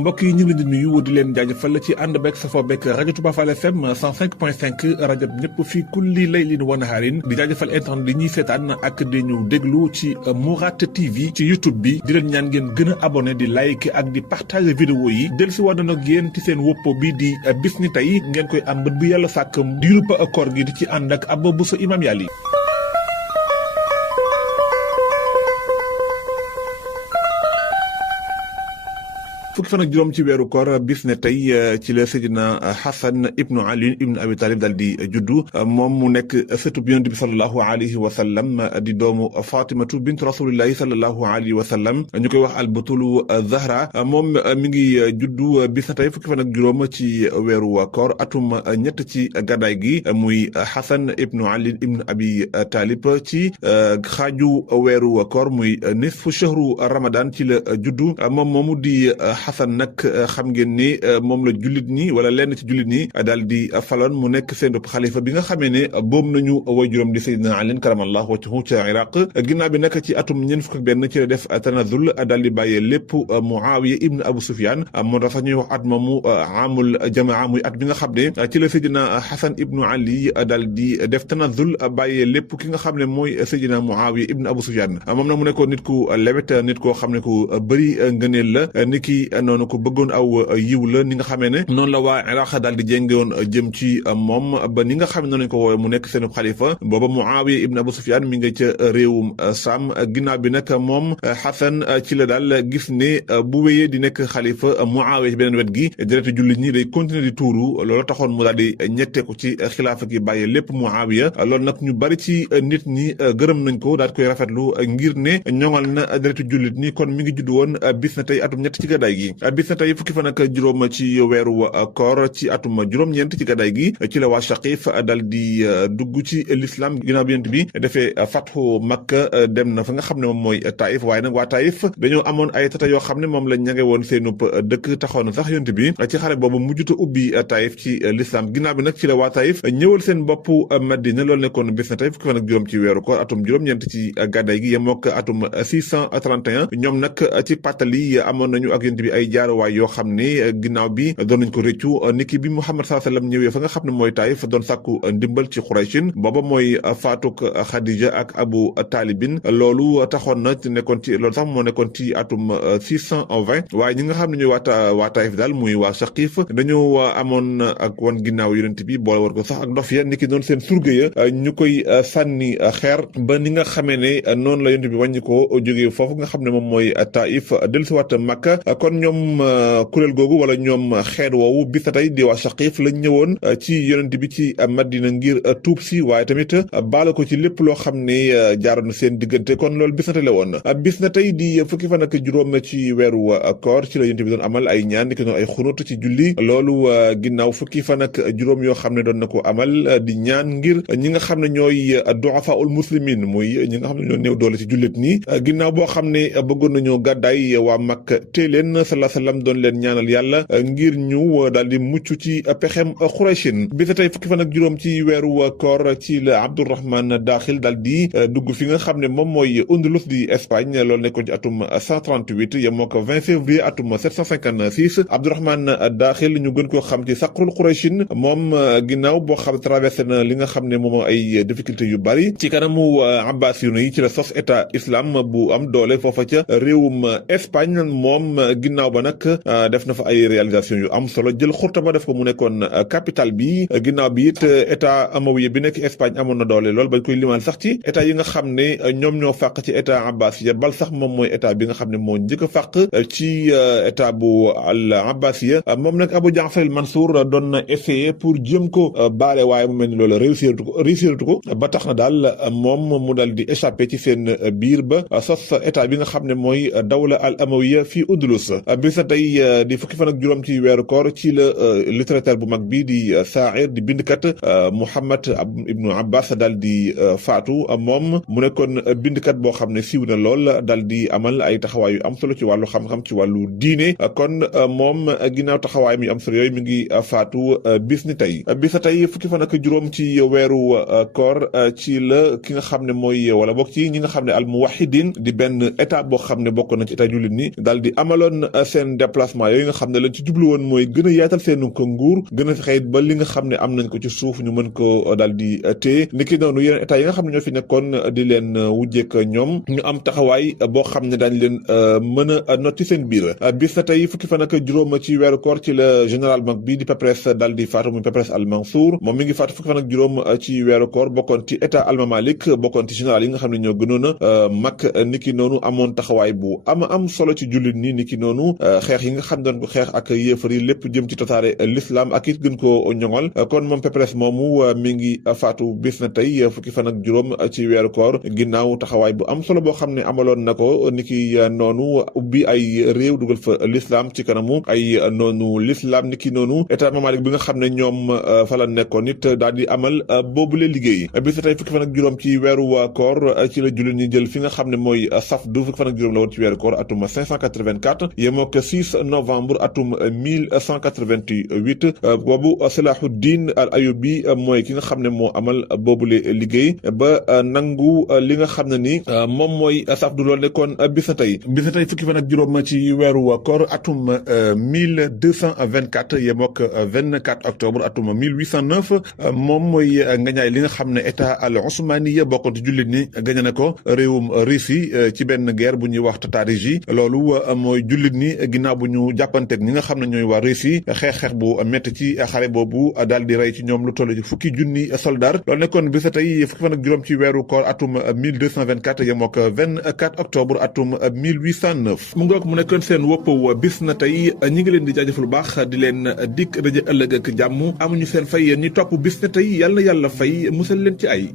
mbokk yi ñu ngi leen di nuyu di leen jaajëfal ci ànd beeg safoo beeg rajo Touba Fall FM 105.5 rajo ñëpp fii kulli laylin wa naharin di jaajëfal internet di ñuy seetaan ak di ñu déglu ci Mourad TV ci YouTube bi di leen ñaan ngeen gën a abonné di like ak di partager vidéo yi del si war na nag yéen ci seen woppo bi di bis ni tey ngeen koy am bët bu yàlla sàkk diirub koor gi di ci ànd ak Abba Bousso Imam Yali. fukki fan ak juróom ci weeru koor bis ne tey ci la Seydina Hassan ibnu Ali ibnu Abi Talib daal di juddu moom mu nekk sëtub Yonent bi sallallahu alayhi wa sallam di doomu Fatimatu bint rasulillahi sallallahu alayhi wa sallam ñu koy wax al-Batulu Zahra moom mi ngi juddu bis ne tey fukki fan ak juróom ci weeru koor atum ñett ci gàddaay gi muy Hassan ibnu Ali ibnu Abi Talib ci xaaju weeru koor muy nisfu shahru Ramadan ci la juddu moom moomu di Xasan nag xam ngeen ni moom la jullit ñi wala lenn ci jullit ñi daal di faloon mu nekk seen xalifa bi nga xamee ne boobu nañu waajuram di Seydina Ali karamallahu wajhahu ca Iraq ginnaaw bi nag ci atum ñeent fukk ak benn ci la def tanazul daal di bàyyee lépp Muawiya ibn Abu Sufyan moo tax sax ñuy wax at moomu amul jamaa muy at bi nga xam ne ci la Seydina Xasan ibnu Ali daal di def tanazul bàyyee lépp ki nga xam ne mooy Seydina Muawiya ibn Abu Sufyan moom nag mu nekkoon nit ku lewet nit koo xam ne ku bëri ngëneel la ni ki noonu ko bëggoon aw yiw la ni nga xamee ne noonu la waa Iraq daal di jéngewoon jëm ci moom ba ni nga xam ne noonu lañ ko woowee mu nekk seen xalifa booba Muawiya ibn Abu Sufyan mi nga ca réewum Sam ginnaaw bi nag moom Xasan ci la daal gis ne bu wéyee di nekk xalifa Muawiya ci beneen wet gi deretu jullit ñi day continuer di tuuru loolu taxoon mu daal di ñetteeku ci xilaafa gi bàyyee lépp Muawiya loolu nag ñu bari ci nit ñi gërëm nañ ko daal koy rafetlu ngir ne ñoŋal na deretu jullit ñi kon mi ngi judd woon bis na tey atum ñett ci gàddaay gi bis na tey fukki fan ak juróom ci weeru koor ci atum juróom-ñeent ci gàddaay gi ci la waa Saqif dal di dugg ci l'islam ginnaaw bi yonent bi defee fathu Makka dem na fa nga xam ne moom mooy Taïf waaye nag waa Taïf dañoo amoon ay tata yoo xam ne moom lañ ñage woon seenub dëkk taxoon na sax yonent bi ci xare boobu mujjuta ubbi Taïf ci l'islam ginnaaw bi nag ci la waa Taïf ñëwal seen bopp Madina loolu nekkoon bis na tey fukki fan ak juróom ci weeru koor atum juróom-ñeent ci gàddaay gi yemook atum 631 ñoom nag ci pàttali amoon nañu ak yonent bi ay jaaruwaay yoo xam ne ginnaaw bi doon nañ ko réccu niki bi Muhammad sallallahu alayhi wasallam ñëwee fa nga xam ne mooy Taïf doon sàkku ndimbal ci Qurayshin booba mooy faatuk Khadija ak Abu Talibin loolu taxoon na nekkoon ci loolu sax moo nekkoon ci atum 620 waaye ñi nga xam ne ñooy waa Taïf daal muy waa Saqif dañoo amoon ak wan ginnaaw yonent bi boole war ko sax ak ndof ya niki noonu seen surga ya ñu koy sànni xeer ba ni nga xamee ne noonu la yonent bi wàññi ko jógee foofu nga xam ne moom mooy Taïf dellusiwaat Makka kon ñoom kuréel googu wala ñoom xeet woowu bis na tey di waa Saqif lañ ñëwoon ci yonent bi ci Madina ngir tuub si waaye tamit baala ko ci lépp loo xam ne jaaroon seen diggante kon loolu bis na tey la woon bis na tey di fukki fan ak juróom ci weeru koor ci la yonent bi doon amal ay ñaan niki noonu ay xunut ci julli loolu ginnaaw fukki fan ak juróom yoo xam ne doon na ko amal di ñaan ngir ñi nga xam ne ñooy du'afaa'ul muslimin muy ñi nga xam ne ñoo néew doole ci jullit nii ginnaaw boo xam ne bëggoon nañoo gàddaay waa Makka tee leen sallallahu alayhi wasallam doon leen ñaanal yàlla ngir ñu daal di mucc ci pexem Qurayshin bi tey fukki fan ak juróom ci weeru koor ci la Abdurrahman Daxil daal di dugg fi nga xam ne moom mooy Andalus di Espagne loolu nekkoon ci atum 138 yemoo ko 20 février atum 756 Abdurrahman Daxil ñu gën koo xam ci Saqrul Qurayshin moom ginnaaw boo xam traversé na li nga xam ne moom ay difficulté yu bari ci kanamu Abbasiyuun yi ci la sos état islam bu am doole foofa ca réewum Espagne moom ginnaaw ba nag def na fa ay réalisation yu am solo jël Xurtaba def ko mu nekkoon capitale bi ginnaaw bi it état amawiya bi nekk Espagne amoon na doole lool bañ koy limal sax ci état yi nga xam ne ñoom ñoo fàq ci état abbasiya bal sax moom mooy état bi nga xam ne moo njëkk a fàq ci état bu al abbasiya moom nag Abu Jaafar al Mansour doon na essayer pour jëm ko baale waaye mu mel ni loolu réussiratu ko ba tax na daal moom mu dal di échappé ci seen biir ba sos état bi nga xam ne mooy dawla al amawiya fii Andalus bis na tey di fukki fan ak juróom ci weeru koor ci la littérateur bu mag bi di Saa'ir di bindkat Muhammad ibnu Abbas daal di faatu moom mu nekkoon bindkat boo xam ne siiw na lool daal di amal ay taxawaay yu am solo ci wàllu xam-xam ci wàllu diine kon moom ginnaaw taxawaay mi am solo yooyu mi ngi faatu bis na tey fukki fan ak juróom ci weeru koor ci la ki nga xam ne mooy wala bokk ci ñi nga xam ne al muwahidin di benn état boo xam ne bokk na ci état jullit ni daal di amaloon seen déplacement yooyu nga xam ne lañ ci jublu woon mooy gën a yaatal seen ko nguur gën a fexe ba li nga xam ne am nañ ko ci suuf ñu mën ko daal di téye niki noonu yeneen état yi nga xam ne ñoo fi nekkoon di leen wujjeek ñoom ñu am taxawaay boo xam ne daañ leen mën a notti seen biir bis na tey fukki fan ak juróom ci weeru koor ci la général mag bi di Pépérès daal di faatu muy Pépérès Al Mansour moom mi ngi faatu fukki fan ak juróom ci weeru koor bokkoon ci état Al Mamalik bokkoon ci général yi nga xam ne ñoo gënoon a mag niki noonu amoon taxawaay bu am solo ci jullit ni niki noonu xeex yi nga xam doon ko xeex ak yéefar yi lépp jëm ci tasaare l'islam ak it gën koo ñoŋol kon moom Pépérès moomu mi ngi faatu bis na tey fukki fan ak juróom ci weeru koor ginnaaw taxawaay bu am solo boo xam ne amaloon na ko niki noonu ubbi ay réew dugal fa l'islam ci kanamu ay noonu l'islam niki noonu état mamalik bi nga xam ne ñoom fa la nekkoon nit daal di amal boobule liggéey bis na tey fukki fan ak juróom ci weeru koor ci la jullit ñi jël fi nga xam ne mooy safdu fukki fan ak juróom la woon ci weeru koor atum 584 yemook 6 novembre atum 1188 boobu Salahuddin al Ayubi mooy ki nga xam ne moo amal boobule liggéey ba nangu li nga xam ne ni moom mooy safdu loolu nekkoon bis na tey fukki fan ak juróom ci weeru koor atum 1224 yemook 24 octobre atum 1809 moom mooy ngañaay li nga xam ne état al Osmaniya bokkoon ci jullit ni gañe na ko réewum Russie ci benn guerre bu ñuy wax Tatarij yi loolu mooy jullit ni ginnaaw bu ñu jàppanteeg ñi nga xam ne ñooy waa Russie xeex bu métti ci xare boobu daal di rey ci ñoom lu toll ci fukki junni soldat loolu nekkoon bis tey fukki fan ak juróom ci weeru koor atum 1224 yemook 24 octobre atum 1809 mu ngoog mu nekkoon seen wopp bis na tey ñi ngi leen di jaajëfal lu baax di leen dikk daje ëllëg ak jàmm amuñu seen fay ñi topp bis na tey yàlla fay musal leen ci ay